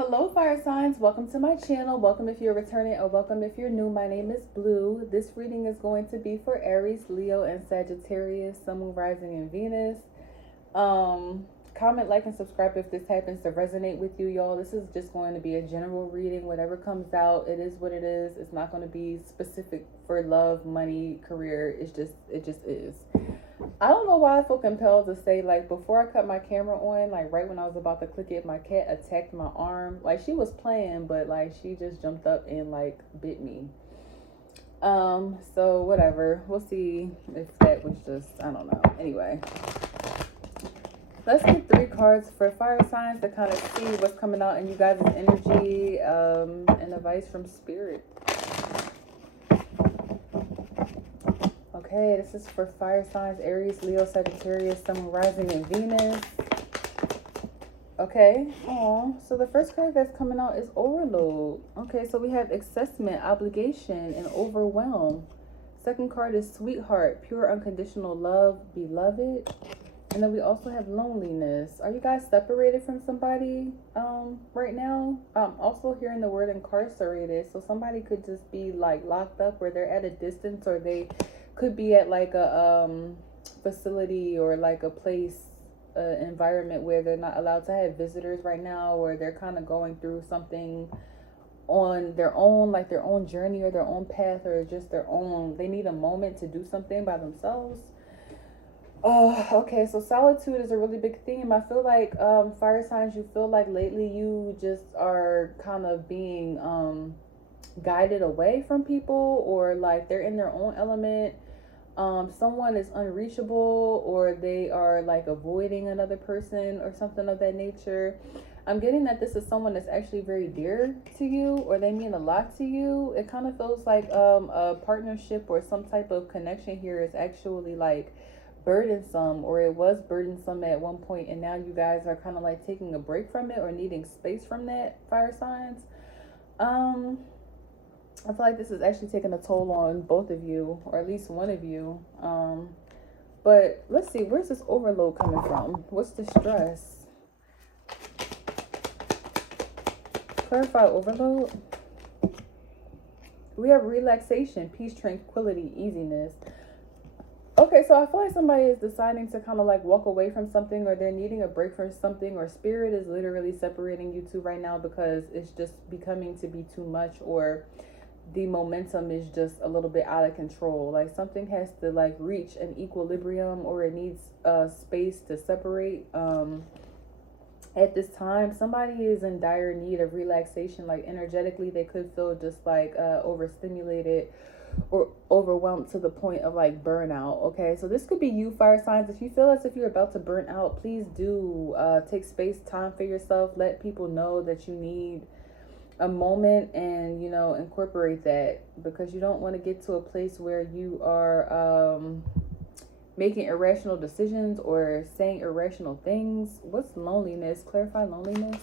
Hello fire signs, welcome to my channel. Welcome if you're returning or welcome if you're new. My name is Blue. This reading is going to be for Aries, Leo, and Sagittarius, Sun, Moon, Rising, and Venus. Comment, like, and subscribe if this happens to resonate with you, y'all. This is just going to be a general reading. Whatever comes out, it is what it is. It's not going to be specific for love, money, career. It just is. I don't know why I feel compelled to say, like, before I cut my camera on, like, right when I was about to click it, my cat attacked my arm. Like, she was playing, but, like, she just jumped up and, like, bit me. So, whatever. We'll see if that was just, I don't know. Anyway. Let's get 3 cards for fire signs to kind of see what's coming out in you guys' energy, and advice from Spirit. Okay, this is for fire signs, Aries, Leo, Sagittarius, Sun, Rising, and Venus. Okay, so the first card that's coming out is Overload. Okay, so we have assessment, obligation, and overwhelm. Second card is Sweetheart, pure unconditional love, beloved. And then we also have loneliness. Are you guys separated from somebody right now? I'm also hearing the word incarcerated. So somebody could just be like locked up, or they're at a distance, or they could be at like a facility or like a place, environment where they're not allowed to have visitors right now, or they're kind of going through something on their own, like their own journey or their own path, or just their own, they need a moment to do something by themselves. Okay, so solitude is a really big theme. I feel like fire signs, you feel like lately you just are kind of being guided away from people, or like they're in their own element. Someone is unreachable, or they are like avoiding another person or something of that nature. I'm getting that this is someone that's actually very dear to you, or they mean a lot to you. It kind of feels like a partnership or some type of connection here is actually like burdensome, or it was burdensome at one point, and now you guys are kind of like taking a break from it or needing space from that, fire signs. I feel like this is actually taking a toll on both of you, or at least one of you. But let's see, where's this overload coming from? What's the stress? Clarify overload. We have relaxation, peace, tranquility, easiness. Okay, so I feel like somebody is deciding to kind of like walk away from something, or they're needing a break from something, or Spirit is literally separating you two right now because it's just becoming to be too much, or the momentum is just a little bit out of control. Like something has to like reach an equilibrium, or it needs space to separate. At this time, somebody is in dire need of relaxation. Like energetically, they could feel just like overstimulated or overwhelmed to the point of like burnout. Okay, so this could be you, fire signs. If you feel as if you're about to burn out, please do take space, time for yourself. Let people know that you need a moment, and you know, incorporate that, because you don't want to get to a place where you are making irrational decisions or saying irrational things. What's loneliness? Clarify loneliness.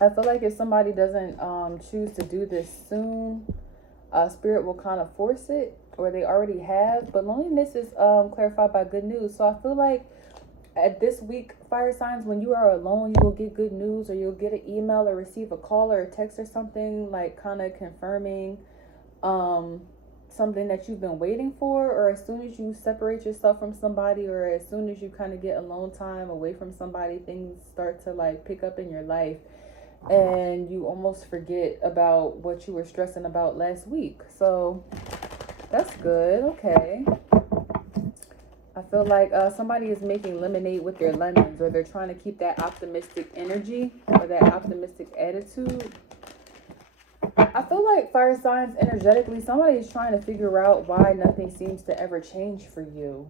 I feel like if somebody doesn't choose to do this soon, Spirit will kind of force it, or they already have. But loneliness is clarified by good news. So I feel like at this week, fire signs, when you are alone, you will get good news, or you'll get an email or receive a call or a text or something, like kind of confirming something that you've been waiting for. Or as soon as you separate yourself from somebody, or as soon as you kind of get alone time away from somebody, things start to like pick up in your life, and you almost forget about what you were stressing about last week. So that's good. Okay, I feel like somebody is making lemonade with their lemons, or they're trying to keep that optimistic energy or that optimistic attitude. I feel like fire signs, energetically, somebody is trying to figure out why nothing seems to ever change for you.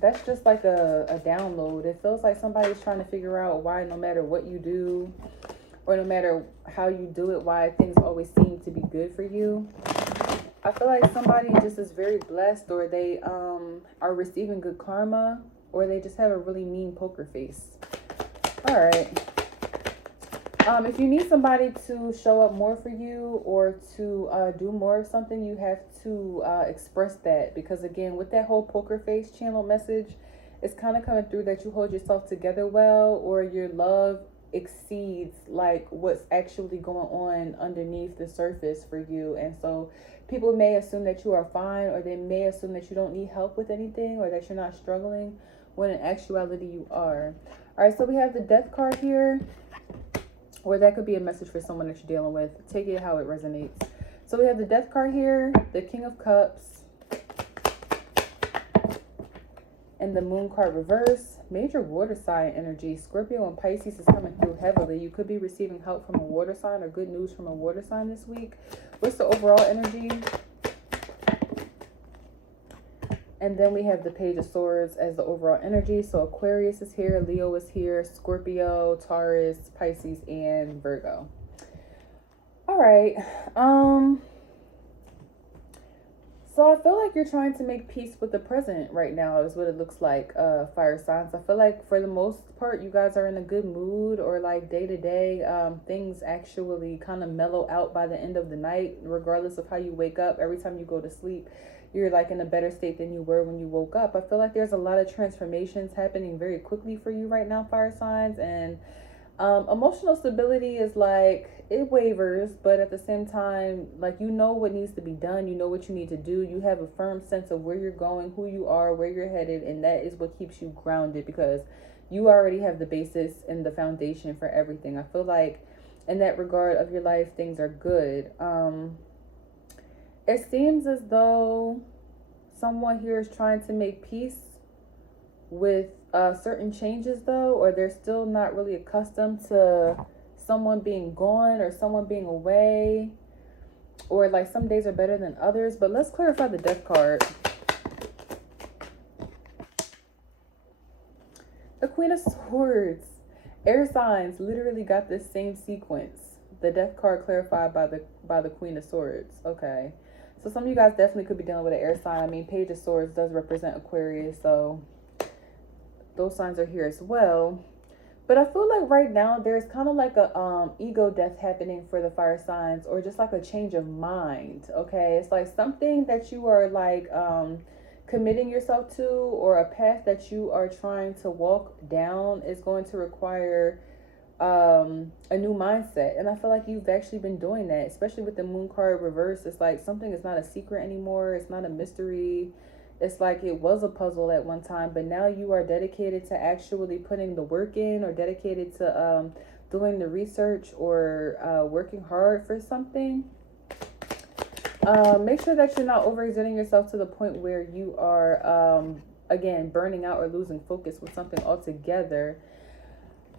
That's just like a download. It feels like somebody's trying to figure out why, no matter what you do, or no matter how you do it, why things always seem to be good for you. I feel like somebody just is very blessed, or they are receiving good karma, or they just have a really mean poker face. All right. If you need somebody to show up more for you, or to do more of something, you have to express that. Because again, with that whole poker face channel message, it's kind of coming through that you hold yourself together well, or your love exceeds like what's actually going on underneath the surface for you. And so people may assume that you are fine, or they may assume that you don't need help with anything, or that you're not struggling, when in actuality you are. All right, so we have the Death card here, or that could be a message for someone that you're dealing with. Take it how it resonates. So we have the Death card here, the King of Cups, and the Moon card reverse. Major water sign energy. Scorpio and Pisces is coming through heavily. You could be receiving help from a water sign or good news from a water sign this week. What's the overall energy? And then we have the Page of Swords as the overall energy. So Aquarius is here, Leo is here, Scorpio, Taurus, Pisces, and Virgo. All right. So I feel like you're trying to make peace with the present right now is what it looks like, fire signs. I feel like for the most part, you guys are in a good mood, or like day to day, things actually kind of mellow out by the end of the night, regardless of how you wake up. Every time you go to sleep, you're like in a better state than you were when you woke up. I feel like there's a lot of transformations happening very quickly for you right now, fire signs. And emotional stability is like, it wavers, but at the same time, like, you know what needs to be done, you know what you need to do, you have a firm sense of where you're going, who you are, where you're headed, and that is what keeps you grounded, because you already have the basis and the foundation for everything. I feel like in that regard of your life, things are good. It seems as though someone here is trying to make peace with certain changes though, or they're still not really accustomed to someone being gone or someone being away, or like some days are better than others. But let's clarify the Death card. The Queen of Swords. Air signs literally got this same sequence. The Death card clarified by the Queen of Swords. Okay, so some of you guys definitely could be dealing with an air sign. I mean, Page of Swords does represent Aquarius, so those signs are here as well. But I feel like right now there's kind of like a ego death happening for the fire signs, or just like a change of mind. Okay, it's like something that you are like committing yourself to, or a path that you are trying to walk down is going to require a new mindset. And I feel like you've actually been doing that, especially with the Moon card reverse. It's like something is not a secret anymore. It's not a mystery. It's like it was a puzzle at one time, but now you are dedicated to actually putting the work in, or dedicated to doing the research, or working hard for something. Make sure that you're not overexerting yourself to the point where you are, again, burning out or losing focus with something altogether.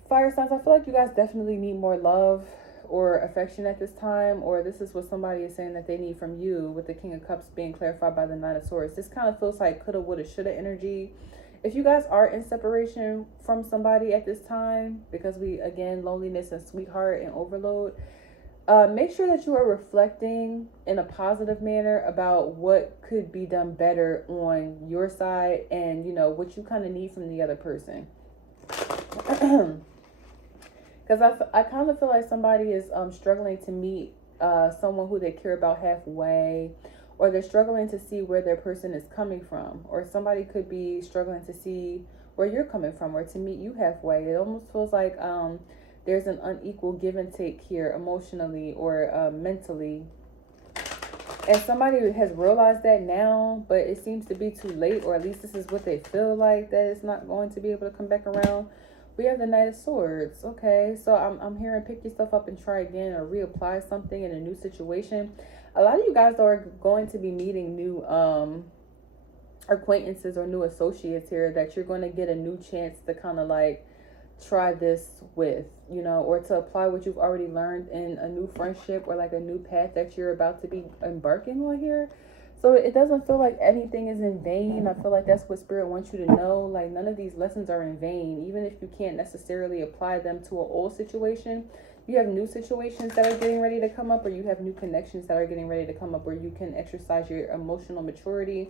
Fire signs, I feel like you guys definitely need more love or affection at this time, or this is what somebody is saying that they need from you, with the King of Cups being clarified by the Knight of Swords. This kind of feels like coulda, woulda, shoulda energy. If you guys are in separation from somebody at this time, because we, again, loneliness and sweetheart and overload, make sure that you are reflecting in a positive manner about what could be done better on your side, and, you know, what you kind of need from the other person. Because I kind of feel like somebody is struggling to meet someone who they care about halfway, or they're struggling to see where their person is coming from, or somebody could be struggling to see where you're coming from, or to meet you halfway. It almost feels like there's an unequal give and take here, emotionally or mentally. And somebody has realized that now, but it seems to be too late, or at least this is what they feel like, that it's not going to be able to come back around. We have the Knight of Swords. Okay, so I'm hearing pick yourself up and try again, or reapply something in a new situation. A lot of you guys are going to be meeting new acquaintances or new associates here, that you're going to get a new chance to kind of like try this with, you know, or to apply what you've already learned in a new friendship, or like a new path that you're about to be embarking on here. So it doesn't feel like anything is in vain. I feel like that's what Spirit wants you to know. Like, none of these lessons are in vain. Even if you can't necessarily apply them to an old situation, you have new situations that are getting ready to come up, or you have new connections that are getting ready to come up, where you can exercise your emotional maturity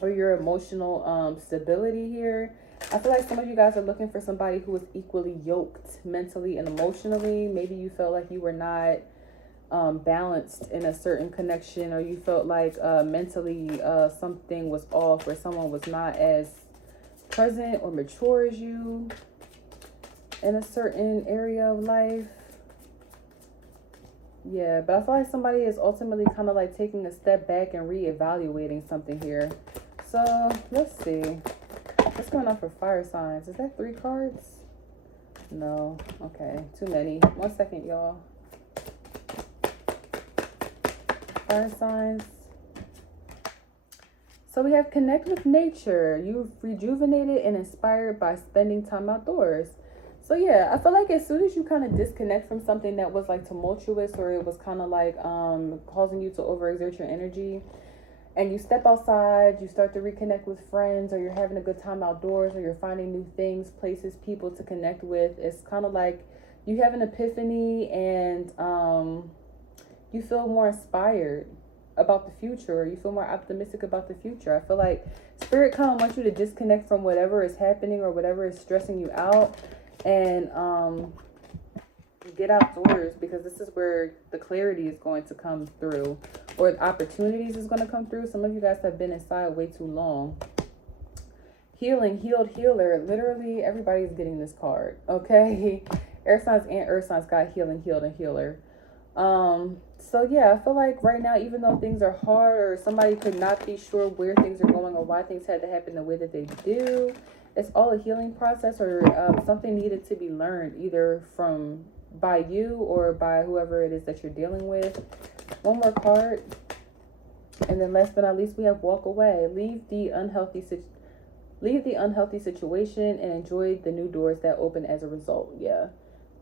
or your emotional stability here. I feel like some of you guys are looking for somebody who is equally yoked mentally and emotionally. Maybe you felt like you were not balanced in a certain connection, or you felt like mentally something was off, or someone was not as present or mature as you. in a certain area of life. Yeah, but I feel like somebody is ultimately kind of like taking a step back and reevaluating something here. So let's see. What's going on for fire signs? Is that 3 cards? No. Okay, too many. 1 second, y'all. Fire signs. So we have connect with nature. You've rejuvenated and inspired by spending time outdoors. So yeah, I feel like as soon as you kind of disconnect from something that was like tumultuous, or it was kind of like causing you to overexert your energy, and you step outside, you start to reconnect with friends, or you're having a good time outdoors, or you're finding new things, places, people to connect with. It's kind of like you have an epiphany, and you feel more inspired about the future, or you feel more optimistic about the future. I feel like spirit kind of wants you to disconnect from whatever is happening or whatever is stressing you out, and get outdoors, because this is where the clarity is going to come through, or the opportunities is going to come through. Some of you guys have been inside way too long. Healing, healed, healer. Literally everybody's getting this card, okay? Air signs and earth signs got healing, healed, and healer. So yeah, I feel like right now, even though things are hard, or somebody could not be sure where things are going or why things had to happen the way that they do, it's all a healing process, or something needed to be learned, either by you or by whoever it is that you're dealing with. One more card, and then last but not least, we have walk away. Leave the unhealthy situation and enjoy the new doors that open as a result. Yeah.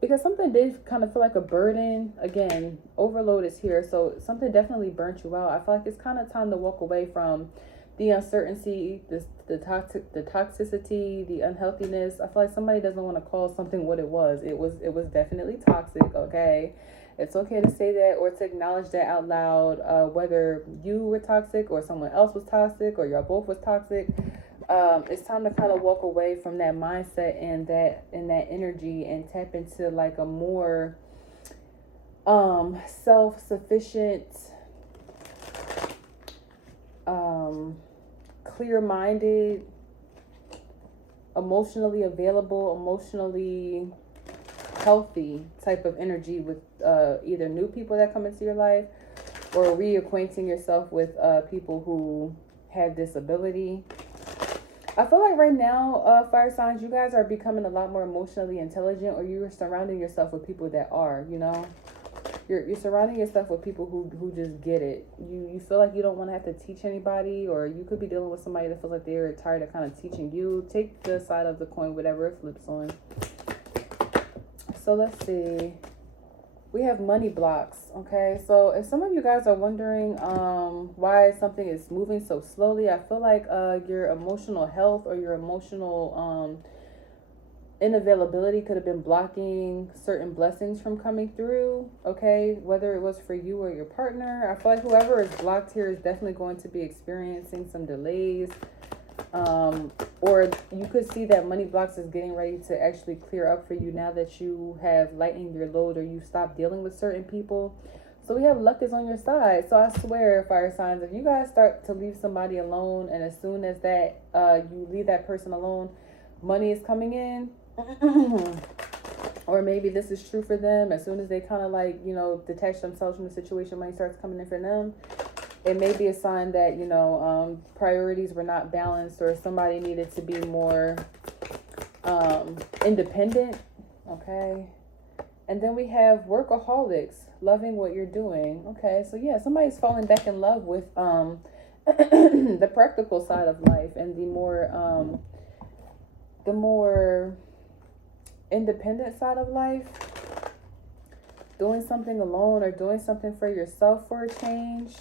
Because something did kind of feel like a burden. Again, overload is here. So something definitely burnt you out. I feel like it's kind of time to walk away from the uncertainty, the toxicity, the unhealthiness. I feel like somebody doesn't want to call something what it was. It was definitely toxic, okay? It's okay to say that, or to acknowledge that out loud, whether you were toxic or someone else was toxic, or y'all both was toxic. It's time to kind of walk away from that mindset and that energy, and tap into like a more self-sufficient, clear-minded, emotionally available, emotionally healthy type of energy with either new people that come into your life, or reacquainting yourself with people who have this ability. I feel like right now, fire signs, you guys are becoming a lot more emotionally intelligent, or you're surrounding yourself with people that are, you know, you're surrounding yourself with people who just get it. You feel like you don't want to have to teach anybody, or you could be dealing with somebody that feels like they're tired of kind of teaching you. Take the side of the coin, whatever it flips on. So let's see. We have money blocks, okay? So if some of you guys are wondering why something is moving so slowly, I feel like your emotional health or your emotional unavailability could have been blocking certain blessings from coming through, okay? Whether it was for you or your partner. I feel like whoever is blocked here is definitely going to be experiencing some delays. Or you could see that money blocks is getting ready to actually clear up for you now that you have lightened your load, or you stopped dealing with certain people. So we have luck is on your side. So I swear, fire signs, if you guys start to leave somebody alone, and as soon as that you leave that person alone, money is coming in. Or maybe this is true for them. As soon as they kind of like, you know, detach themselves from the situation, money starts coming in for them. It may be a sign that, you know, priorities were not balanced, or somebody needed to be more independent, okay? And then we have workaholics, loving what you're doing, okay? So, yeah, somebody's falling back in love with the practical side of life, and the more independent side of life. Doing something alone, or doing something for yourself for a change.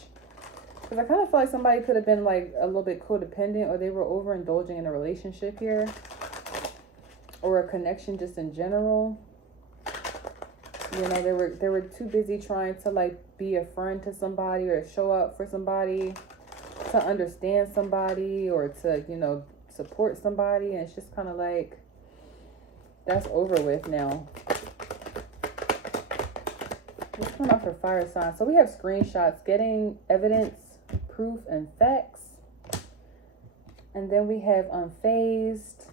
Because I kind of feel like somebody could have been like a little bit codependent, or they were overindulging in a relationship here, or a connection just in general. You know, they were too busy trying to like be a friend to somebody, or to show up for somebody, to understand somebody, or to, you know, support somebody. And it's just kind of like, that's over with now. What's going on for fire signs? So we have screenshots, getting evidence, proof, and facts. And then we have unfazed.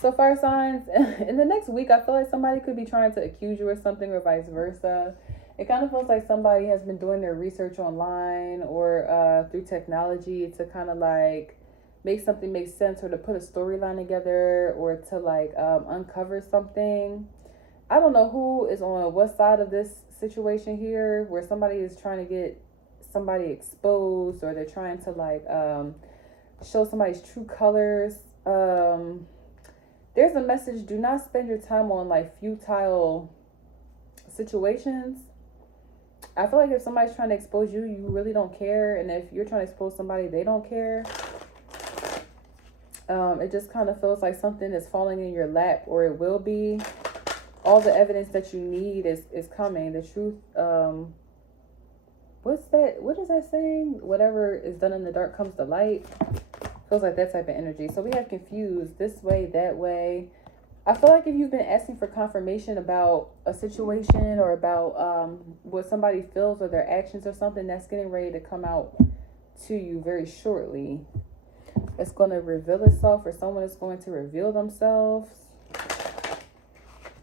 So fire signs, in the next week, I feel like somebody could be trying to accuse you or something, or vice versa. It kind of feels like somebody has been doing their research online or through technology to kind of like make something make sense, or to put a storyline together, or to like uncover something. I don't know who is on what side of this situation here, where somebody is trying to get somebody exposed, or they're trying to like show somebody's true colors. There's a message: do not spend your time on like futile situations. I feel like if somebody's trying to expose you, you really don't care. And if you're trying to expose somebody, they don't care. It just kind of feels like something is falling in your lap, or it will be. All the evidence that you need is coming. The truth, what is that saying? Whatever is done in the dark comes to light. Feels like that type of energy. So we have confused this way, that way. I feel like if you've been asking for confirmation about a situation, or about what somebody feels or their actions or something, that's getting ready to come out to you very shortly. It's going to reveal itself, or someone is going to reveal themselves.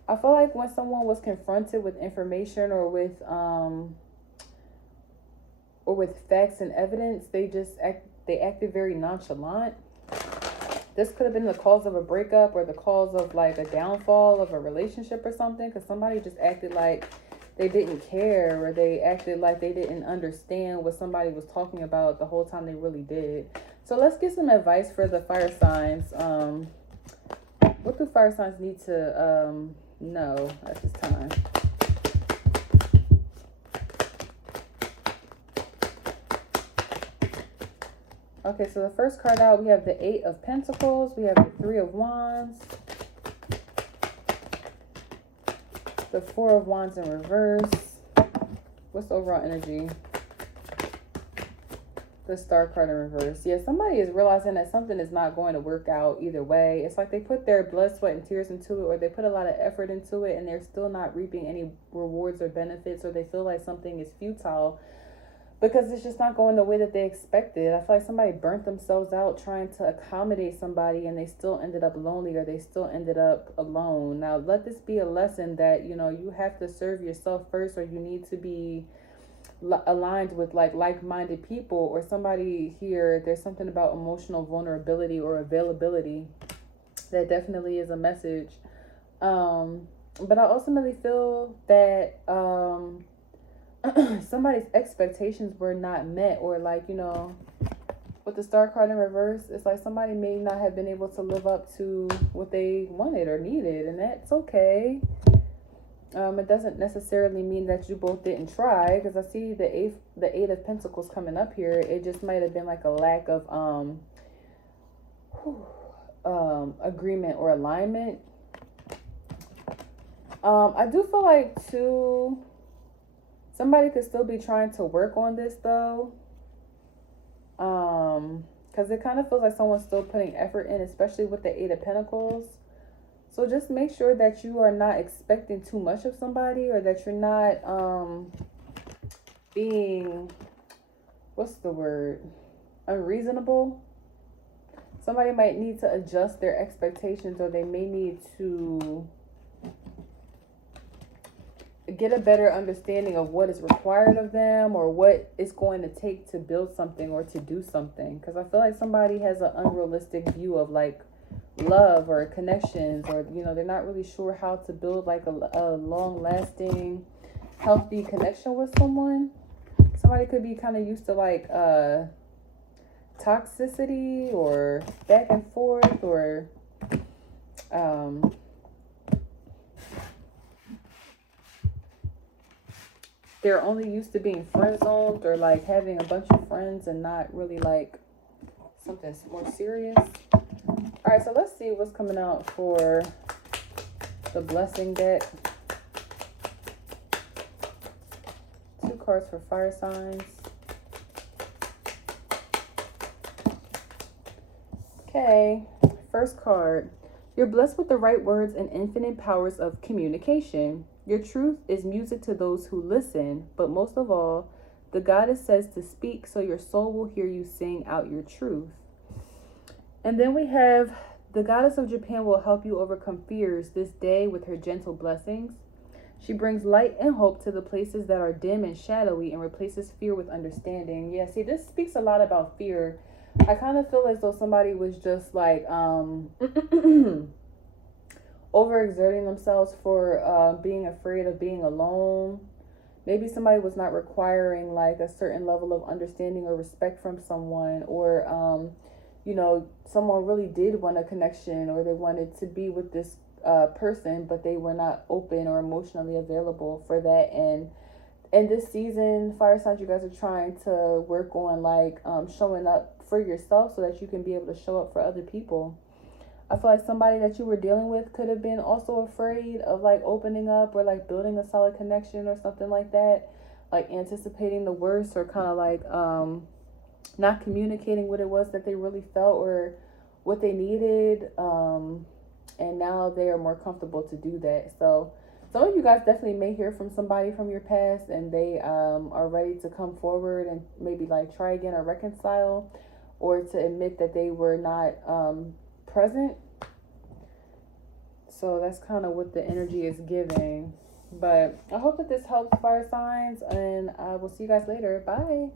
I feel like when someone was confronted with information, or with facts and evidence, they acted very nonchalant. This could have been the cause of a breakup, or the cause of like a downfall of a relationship or something, because somebody just acted like they didn't care, or they acted like they didn't understand what somebody was talking about the whole time they really did. So let's get some advice for the fire signs. What do fire signs need to know at this time? Okay, so the first card out, we have the 8 of Pentacles. We have the 3 of Wands. The 4 of Wands in reverse. What's the overall energy? The Star card in reverse. Yeah, somebody is realizing that something is not going to work out either way. It's like they put their blood, sweat, and tears into it, or they put a lot of effort into it, and they're still not reaping any rewards or benefits, or they feel like something is futile because it's just not going the way that they expected. I feel like somebody burnt themselves out trying to accommodate somebody, and they still ended up lonely, or they still ended up alone. Now, let this be a lesson that, you know, you have to serve yourself first, or you need to be aligned with like-minded people, or somebody here. There's something about emotional vulnerability or availability that definitely is a message. But I ultimately feel that somebody's expectations were not met, or like, you know, with the Star card in reverse, it's like somebody may not have been able to live up to what they wanted or needed, and that's okay. It doesn't necessarily mean that you both didn't try, because I see the eight of Pentacles coming up here. It just might have been like a lack of agreement or alignment. I do feel like too, somebody could still be trying to work on this though, because it kind of feels like someone's still putting effort in, especially with the 8 of Pentacles. So just make sure that you are not expecting too much of somebody, or that you're not being, what's the word, unreasonable. Somebody might need to adjust their expectations, or they may need to get a better understanding of what is required of them, or what it's going to take to build something or to do something. Because I feel like somebody has an unrealistic view of like love or connections, or, you know, they're not really sure how to build like a long-lasting, healthy connection with someone. Somebody could be kind of used to like toxicity, or back and forth, or they're only used to being friend zoned, or like having a bunch of friends and not really like something more serious. All right, so let's see what's coming out for the blessing deck. 2 cards for fire signs. Okay, first card. You're blessed with the right words and infinite powers of communication. Your truth is music to those who listen, but most of all, the goddess says to speak so your soul will hear you sing out your truth. And then we have The goddess of Japan will help you overcome fears this day with her gentle blessings. She brings light and hope to the places that are dim and shadowy and replaces fear with understanding. Yeah, see, this speaks a lot about fear. I kind of feel as though somebody was just like overexerting themselves for being afraid of being alone. Maybe somebody was not requiring like a certain level of understanding or respect from someone, or you know, someone really did want a connection, or they wanted to be with this person, but they were not open or emotionally available for that. And in this season, fire signs, you guys are trying to work on like showing up for yourself so that you can be able to show up for other people. I feel like somebody that you were dealing with could have been also afraid of like opening up or like building a solid connection or something like that, like anticipating the worst, or kind of like not communicating what it was that they really felt or what they needed, and now they are more comfortable to do that. So some of you guys definitely may hear from somebody from your past, and they are ready to come forward and maybe like try again or reconcile, or to admit that they were not present. So that's kind of what the energy is giving. But I hope that this helps, fire signs, and I will see you guys later. Bye.